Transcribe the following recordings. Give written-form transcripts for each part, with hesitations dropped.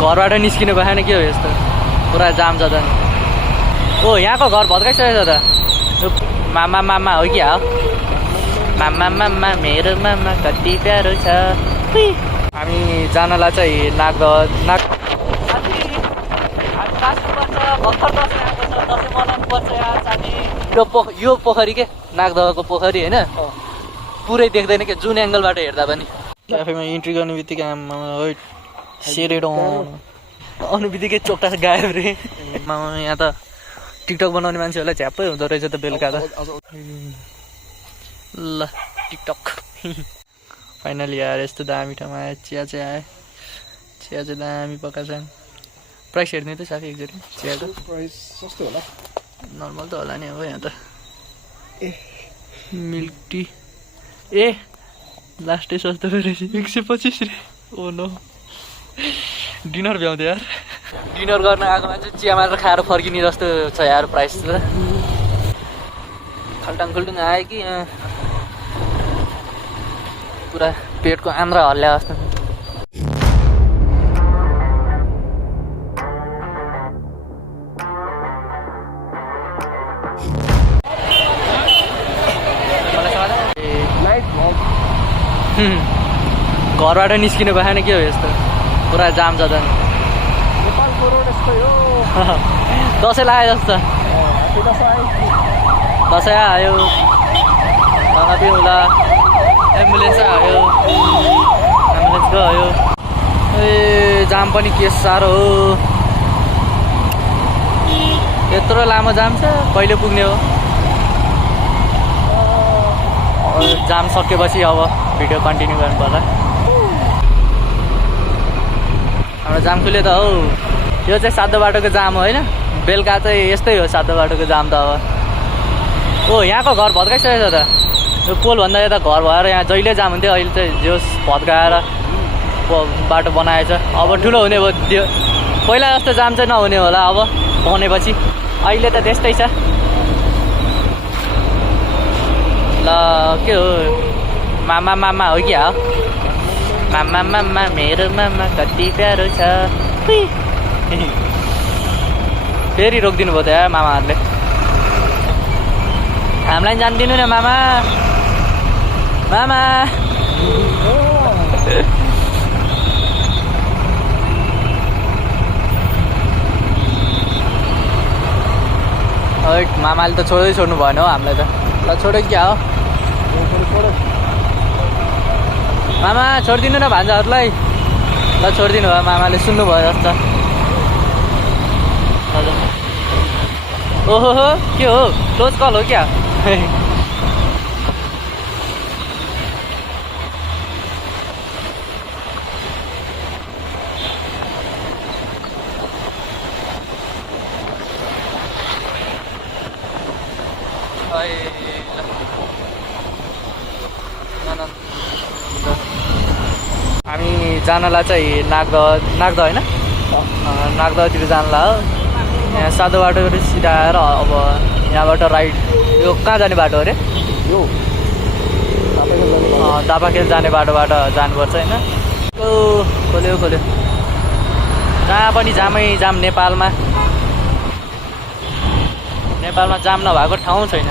घरबाट निस्किनु भएन के हो यस्तो पुरा जाम छ त नि। ओ यहाँको घर भत्काइसकेको छ त। मामा मामा हो कि हो? मामा मामा मेरो मामा कति प्यारो छ। हामी जानलाई चाहिँ यो पोखरी के नागदहको पोखरी होइन पुरै देख्दैन के जुन एङ्गलबाट हेर्दा पनि। क्याफेमा इन्ट्री गर्ने बित्तिकै आमा सेरेड आउनु बित्तिकै चोक्टा गायब रे। यहाँ त टिकटक बनाउने मान्छेहरूलाई झ्याप्पै हुँदो रहेछ त बेलुका त। ल टिकटक फाइनली आएर यस्तो दामी ठाउँमा आयो। चिया चाहिँ आयो, चिया चाहिँ दामी पकाएको छ। प्राइस हेर्ने त साथी एकचोटि चियाको प्राइस सस्तो होला, नर्मल त होला नि अब यहाँ त। मिल्क टी ए लास्टै सस्तो रहेछ 125 रे। ओ नो डिनर भ्याउँथ्यो यार। डिनर गर्न आएको मान्छे चिया मात्र खाएर फर्किने जस्तो छ यार प्राइस त। खल्टाङ खुल्टुङ आयो कि पुरा पेटको आन्द्रा हल्ल्या जस्तो। घरबाट निस्किनु भएन के हो यस्तो पुरा जाम छ त नि। दसैँ लाग्यो जस्तो। दसैँ आयो, खाना पनि होला, एम्बुलेन्स आयो, एम्बुलेन्स गयो। ए जाम पनि के साह्रो हो, यत्रो लामो जाम छ कहिले पुग्ने हो। जाम सकेपछि अब भिडियो कन्टिन्यू गर्नु पर्ला। हाम्रो जाम खुल्यो त हौ। यो चाहिँ सातो बाटोको जाम हो होइन, बेलुका चाहिँ यस्तै हो सातो बाटोको जाम त अब। ओ यहाँको घर भत्काइसकेको छ त। यो पोलभन्दा यता घर भएर यहाँ जहिले जाम हुन्थ्यो, अहिले चाहिँ जोस भत्काएर बाटो बनाएछ। अब ठुलो हुने भयो, पहिला जस्तो जाम चाहिँ नहुने होला अब बनेपछि। अहिले त त्यस्तै छ। ल के हो मामा मामा हो कि हो? मामा मामा मेरो मामा कति प्यारो छ। फेरि रोकिदिनु भयो त यार मामाहरूले। हामीलाई जानिदिनु न मामा मामा। मामाले त छोड्दै छोड्नु भएन हो हामीलाई त। ल छोड्यो क्या हो मामा, छोडिदिनु न भान्जाहरूलाई। ल छोडिदिनु भयो, मामाले सुन्नुभयो जस्तो। हजुर ओहो हो के हो क्लोज कल हो क्या? हामी जानलाई चाहिँ नागदह होइन नागदहतिर जानला हो। यहाँ सातो बाटो सिधा आएर अब यहाँबाट राइट। यो कहाँ जाने बाटो अरे? यो दापाखेल जाने बाटोबाट जानुपर्छ होइन। खोल्यो खोल्यो, जहाँ पनि जामै जाम। नेपालमा जाम नभएको ठाउँ छैन।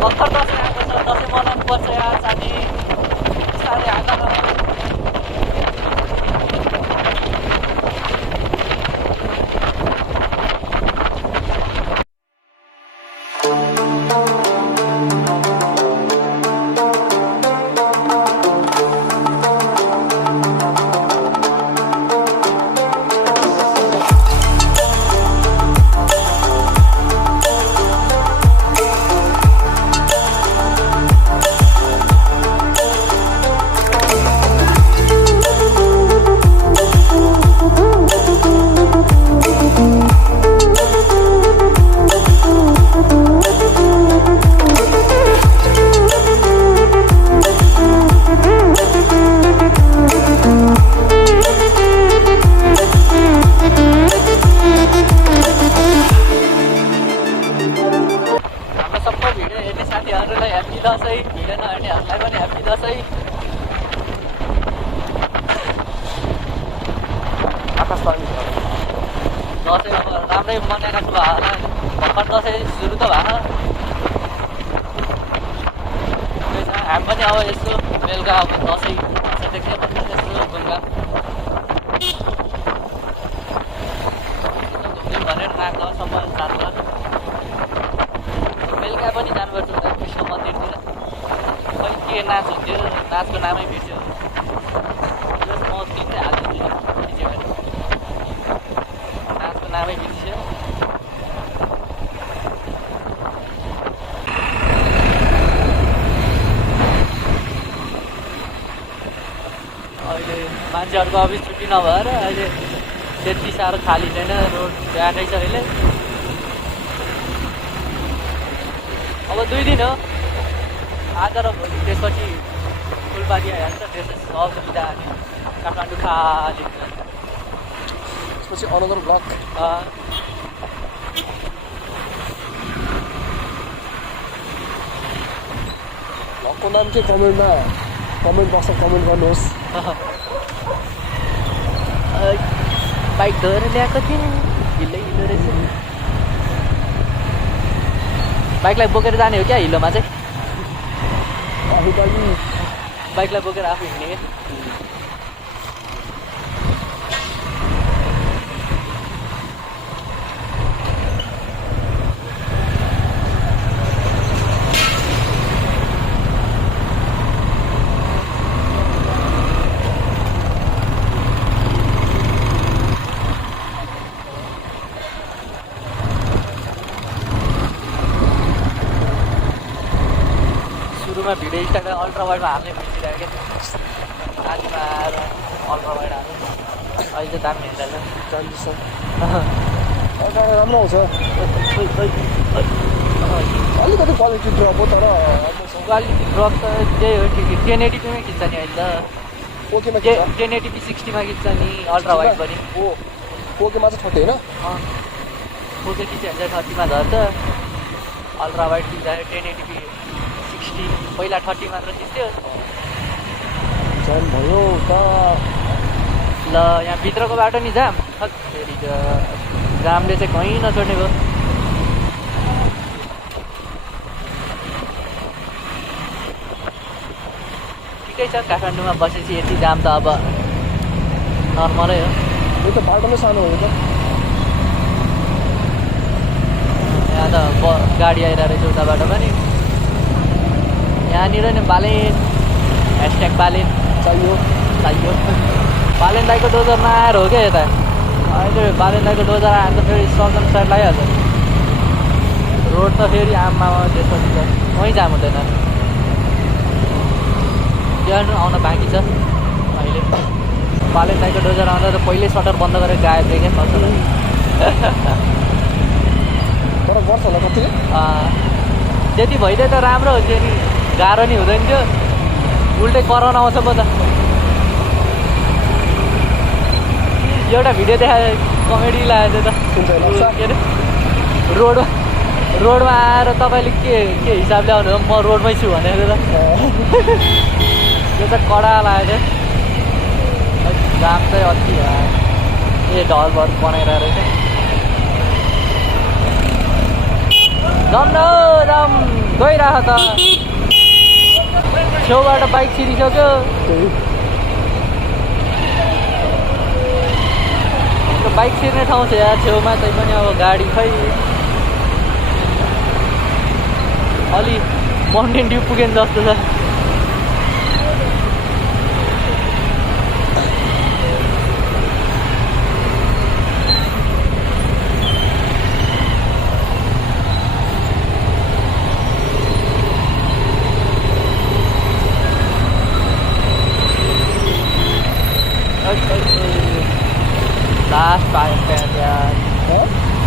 भर्खर दसैँ आएको छ, दसैँ मनाउनु पर्छ यार साथी। बिस्तारै हाल्दा दसैँ, भिडियो नहेर्नेहरूलाई पनि ह्याप्पी दसैँ। आकाशवाणी दसैँ अब राम्रै मनाएको छु होला, भर्खर दसैँ सुरु त भएको। त्यही छ, हामी पनि अब यसो बेलुका अब दसैँ देख्छ भने यसो बेलुका घुम्यौँ भनेर नाच्छ सम्म साथमा। बेलुका पनि जानुपर्छ उता कृष्ण मन्दिरतिर। खै के नाच हुन्थ्यो, नाचको नामै बिर्स्यो। म किन्दै हालिदिन्छु नि नाचको नामै बिर्स्यो। अहिले मान्छेहरूको अफिस छुट्टी नभएर अहिले त्यति साह्रो खाली छैन, रोड ब्याकै छ अहिले। अब 2 दिन हो, आज र भोलि, त्यसपछि फुलबारी आइहाल्छ। त्यसपछि सब सुविधा काठमाडौँ खाली हुन्छ। त्यसपछि अनदर ब्लक। ब्लकको नाम के कमेन्ट बक्समा कमेन्ट गर्नुहोस्। बाइक धोएर ल्याएको थिएँ, हिलो हिलो रहेछ। बाइकलाई बोकेर जाने हो क्या हिलोमा चाहिँ? बाइकलाई बोकेर आफू हिँड्ने क्या? सुरुमा भिडियो स्टार्ट अल्ट्रा वाइडमा हाल्ने बिर्सिरहेको क्या, साथीमा आएर अल्ट्रा वाइड हाल्नु। अहिले चाहिँ दामी हेरेर राम्रो आउँछ। अलिकति क्वालिटी ड्रप हो, तर क्वालिटी ड्रप त त्यही हो, ठिक 1080pमै खिच्छ नि अहिले त। ओकेमा 1080p 60मा खिच्छ नि अल्ट्रा वाइड पनि। ओकेमा चाहिँ 30 होइन? ओके खिच्यो भने चाहिँ 30मा झर्छ। अल्ट्रा वाइड खिच्दाखेरि 1080p 60, पहिला 30 मात्र खिच्थ्यो। जाम भयो त ल यहाँ भित्रको बाटो नि जाम, फेरि जामले चाहिँ कहीँ नछोड्ने भयो। ठिकै छ, काठमाडौँमा बसेपछि यति जाम त अब नर्मलै हो। यो त बाटो नै सानो हो। त यहाँ त गाडी आइरहेको रहेछ उताबाट पनि। यहाँनिर नि बालेन, # बालेन चाहियो। बालेन दाईको डोजर नआएर हो क्या यता। अहिले बालेन दाईको डोजर आएर त फेरि सर्जन साइड लगाइहाल्छ। रोड त फेरि आममा त्यसपछि त कहीँ जाम हुँदैन। यहाँ आउन बाँकी छ अहिले। बालेन दाईको डोजर आउँदा त पहिल्यै सटर बन्द गरेर गायब दिए क्या सर्छ। तर गर्छ होला कतिले। त्यति भइदियो त राम्रो हुन्थ्यो नि, गाह्रो नि हुँदैन थियो। उल्टै कराउन आउँछ पो त। एउटा भिडियो देखायो, कमेडी लाग्यो त्यो त। के अरे रोडमा आएर तपाईँले के हिसाबले आउनु हो, म रोडमै छु भनेको त। त्यो त कडा लाग्यो थियो। जाम चाहिँ अति ढलभर बनाइरहेको रहेछ। जाम गइरह त, छेउबाट बाइक छिरिसक्यो। बाइक छिर्ने ठाउँ छ यहाँ छेउमा, त्यही पनि अब गाडी खै अलि माउन्टेन ड्यु पुगेन जस्तो छ।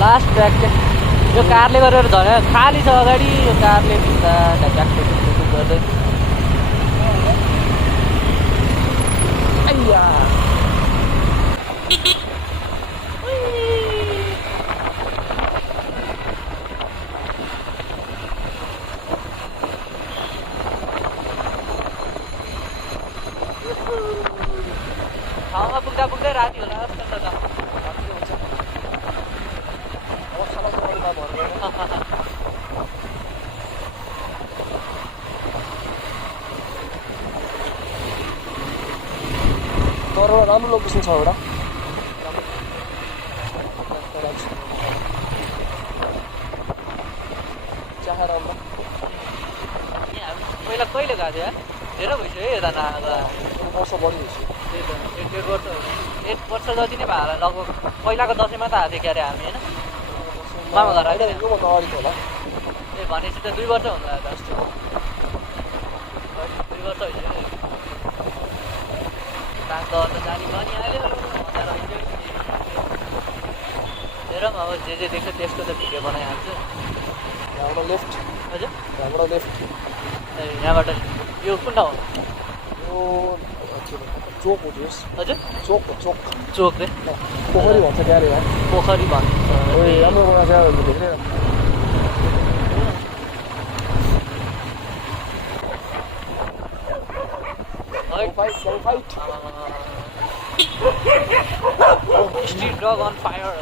लास्ट ट्र्याक चाहिँ यो कारले गरेर झऱ्यो, खाली छ अगाडि। यो कारले भित्ता ढ्याक्कै गर्दै पुग्दा पुग्दै राति होला जस्तो छ त अब खाना चाहिँ अरूमा भर गरेर तर राम्रो लोकेसन छ एउटा चाह राम्रो यहाँ पहिला कहिले गएको थियो धेरै भइसक्यो है यता नआएको वर्ष बढी भइसक्यो त्यही त 1.5 वर्ष 1 वर्ष जति नै भयो होला लगभग पहिलाको दसैँमा त आएको थियो क्यारे हामी होइन मामा घर आएको थियो योभन्दा अगाडिको होला ए भनेपछि त 2 वर्ष हुन्छ त 2 वर्ष भइसक्यो नाक त जानी पनि हाल्यो हेरौँ अब जे देख्छ त्यसको त भिडियो बनाइहाल्छु यहाँबाट लेफ्ट हजुर यहाँबाट लेफ्ट ए यहाँबाट यो कुन ठाउँ यो चोक हो त्यस हजुर चोक हो चोक चोक रे पोखरी भन्छ क्यारे यहाँ पोखरी भन्छ ए राम्रो बनाएको छ धेरै fight street dog on fire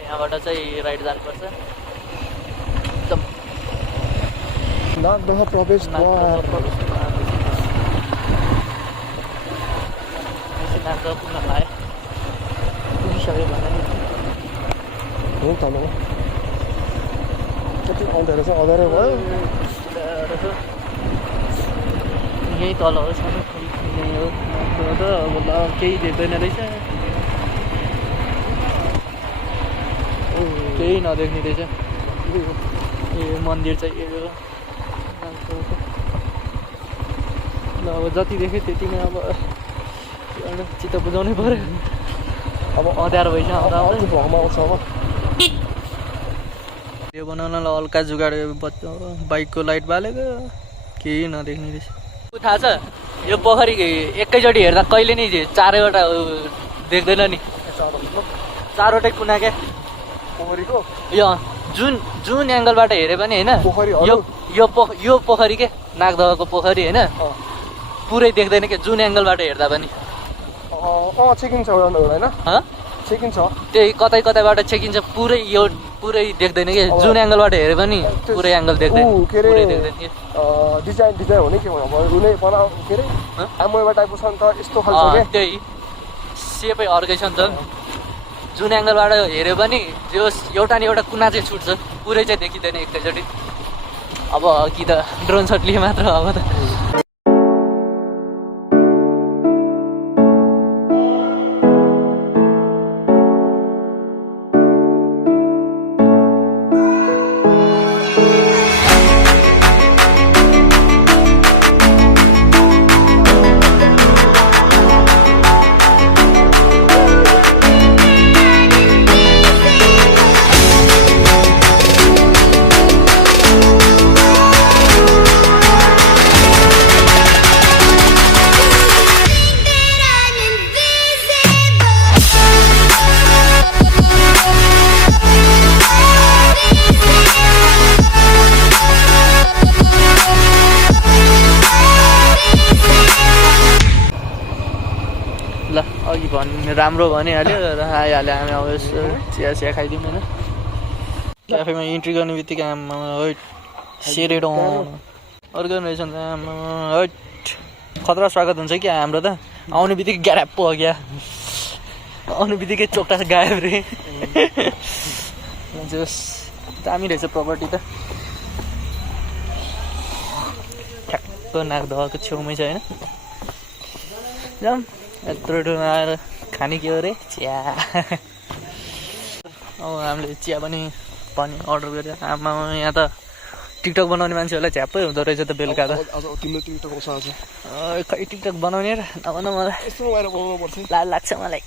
यहाँबाट चाहिँ राइट जानुपर्छ एकदम नागदह प्रवेशद्वार नागदह पुग्न पाएँ पुगिसक्यो भने हो त ल कति आउँदो रहेछ अँध्यारो भयो यहीँ तल हो सानो यहीँ हो त अब ल केही देख्दैन रहेछ केही नदेख्ने रहेछ ए मन्दिर चाहिँ यो ल अब जति देखेँ त्यति नै अब चित्त बुझाउनै पऱ्यो अब अँध्यारो भइसक्यो आउँदा आउँदै भगमा आउँछ अब त्यो बनाउनलाई हल्का जुगाड बाइकको लाइट बालेको केही नदेख्ने रहेछ थाहा छ यो पोखरी एकैचोटि हेर्दा कहिले नै चारैवटा देख्दैन नि चारवटै कुना क्या पोखरीको यो जुन एङ्गलबाट हेरे पनि होइन पोखरी यो पोखरी के नागदहको पोखरी होइन पुरै देख्दैन क्या जुन एङ्गलबाट हेर्दा पनि चेकिङ छ एउटा होइन चेकिङ छ त्यही कतै कतैबाट चेकिन्छ पुरै देख्दैन कि जुन एङ्गलबाट हेरे पनि पुरै एङ्गल देख्दैन के अरे देख्दैन डिजाइन हुने के भन्नु उनी बनाउ के अरे एमओएमा टाइपको छ नि त यस्तो खालको के त्यही सेपै अर्कै छ नि त जुन एङ्गलबाट हेऱ्यो पनि जो एउटा न एउटा कुना चाहिँ छुट्छ पुरै चाहिँ देखिँदैन एकैचोटि अब कि त ड्रोन सट लिए मात्र अब त ल अघि राम्रो भनिहाल्यो र आइहाल्यो हामी अब यसो चिया खाइदिउँ होइन क्याफेमा इन्ट्री गर्ने बित्तिकै आमा सेरेडो अर्को रहेछ नि त आमा खतरा स्वागत हुन्छ क्या हाम्रो त आउने बित्तिकै ग्याराप्पो हो क्या आउने बित्तिकै चोक्टा गायब रे जस दामी रहेछ प्रपर्टी त ठ्याक्क नागदहको छेउमै छ होइन जाऊँ यत्रो ठुलो आएर खाने के हो रे चिया अब हामीले चिया पनि अर्डर गरेर आमा यहाँ त टिकटक बनाउने मान्छेहरूलाई झ्याप्पै हुँदो रहेछ त बेलुका त खै टिकटक बनाउने र नभन मलाई लाज लाग्छ मलाई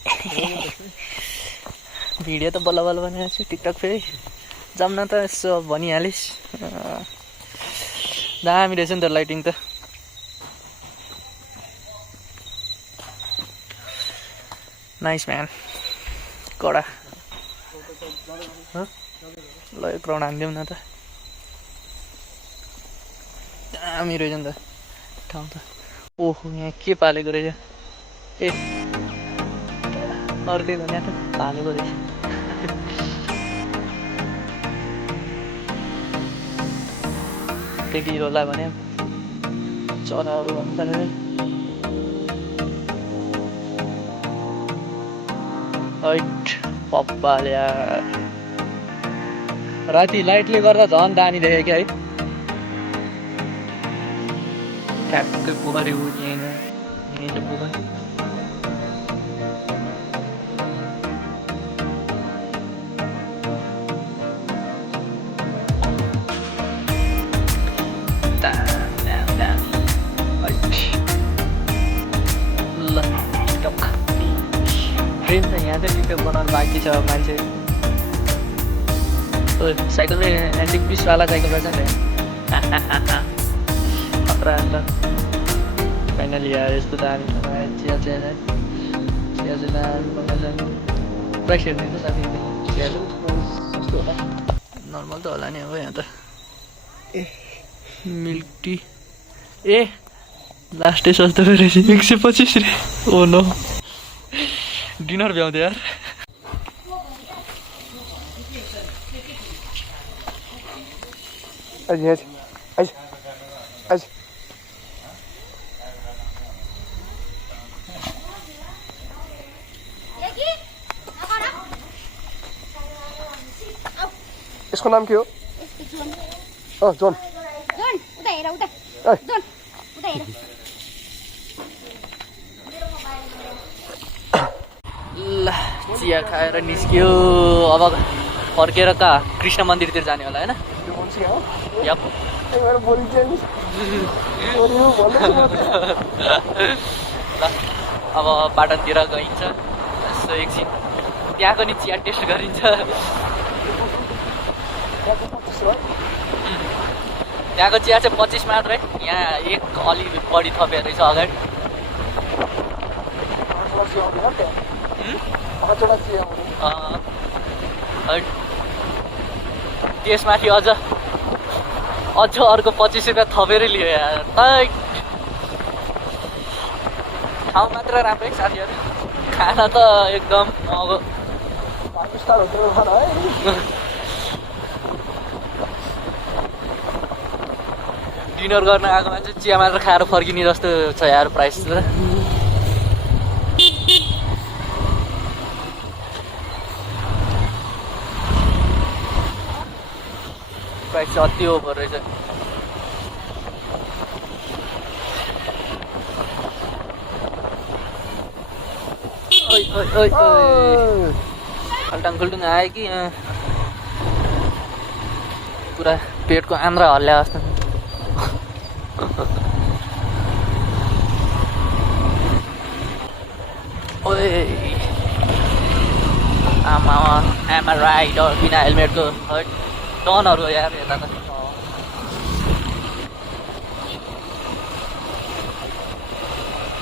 भिडियो त बल्ल बल्ल बनाएको छु टिकटक फेरि जाऊँ न त यसो भनिहालिस् दामी रहेछ नि त लाइटिङ त नाइस म्यान कडा ल एक राउन्ड हानिदिउँ न त दामी रहेछ नि त ठाउँ त ओहो यहाँ के पालेको रहेछ ए अर्कै भने त भालेको रहेछ त्यति होला भने चराहरू भन्छ हैट पप्पाले राति लाइटले गर्दा झन् दानी देखेँ क्या है ठ्याक्कै पोखरी उठ्दैन यहीँ चाहिँ पोखरी ट्रेन त यहाँ चाहिँ टिकट बनाउनु बाँकी छ मान्छे साइकलमा एन्टिक पिसवाला साइकल रहेछ नि खतरा अन्त फाइनली यहाँ यस्तो दामी चिया चिया प्राइस हेर्ने त साथी चिया नर्मल त होला नि हो यहाँ त ए मिल्क टी ए लास्टै सस्तो रहेछ 125 रे ओ नो डिनर भ्याउँथ्यो यार आज आज आज आज इसको नाम के हो जोन जोन उता हेर उता ए जोन उता हेर ल चिया खाएर निस्क्यो अब फर्केर कहाँ कृष्ण मन्दिरतिर जाने होला होइन त्यो मान्छे हो यप ए मेरो बोली चाहिँ बोली हो भन्दै ल अब पाटनतिर गइन्छ यसो एकछिन त्यहाँको नि चिया टेस्ट गरिन्छ त्यहाँको चिया चाहिँ 25 मात्रै यहाँ एक अलि बढी थपेर रहेछ अगाडि त्यसमाथि अझ अर्को 25 रुपियाँ थपेरै लियो यार ठाउँ मात्र राम्रै साथीहरू खाना त एकदम महँगो डिनर गर्न आएको मान्छे चिया मात्र खाएर फर्किने जस्तो छ यार प्राइस त प्राइस चाहिँ अति ओभर रहेछ खल्टाङ खुल्टुङ आयो कि पुरा पेटको आन्द्रा हल्ल्या जस्तो आमा आमा राइडर बिना हेलमेटको टर्नहरू यार यता त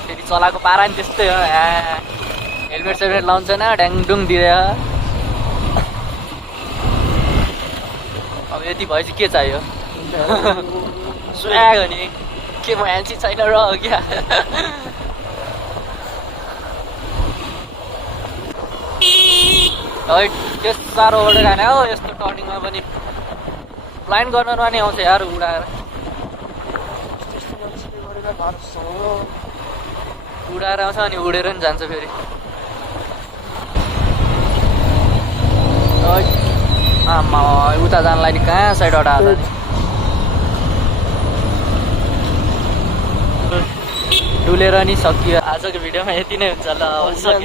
फेरि चलाएको पारा नि त्यस्तै हो हेलमेट सेलमेट लाउँछ न ड्याङडुङ दिएर अब यति भएपछि के चाहियो सुहाग नि के म ह्यान्सी छैन र क्या है त्यो साह्रो ओल्डो खाने हो यस्तो टर्निङमा पनि लाइन गर्नमा नि आउँछ यार उडाएर उडाएर आउँछ अनि उडेर नि जान्छ फेरि आमा उता जानलाई नि कहाँ साइडबाट आएर डुलेर नि सकियो आजको भिडियोमा यति नै हुन्छ ल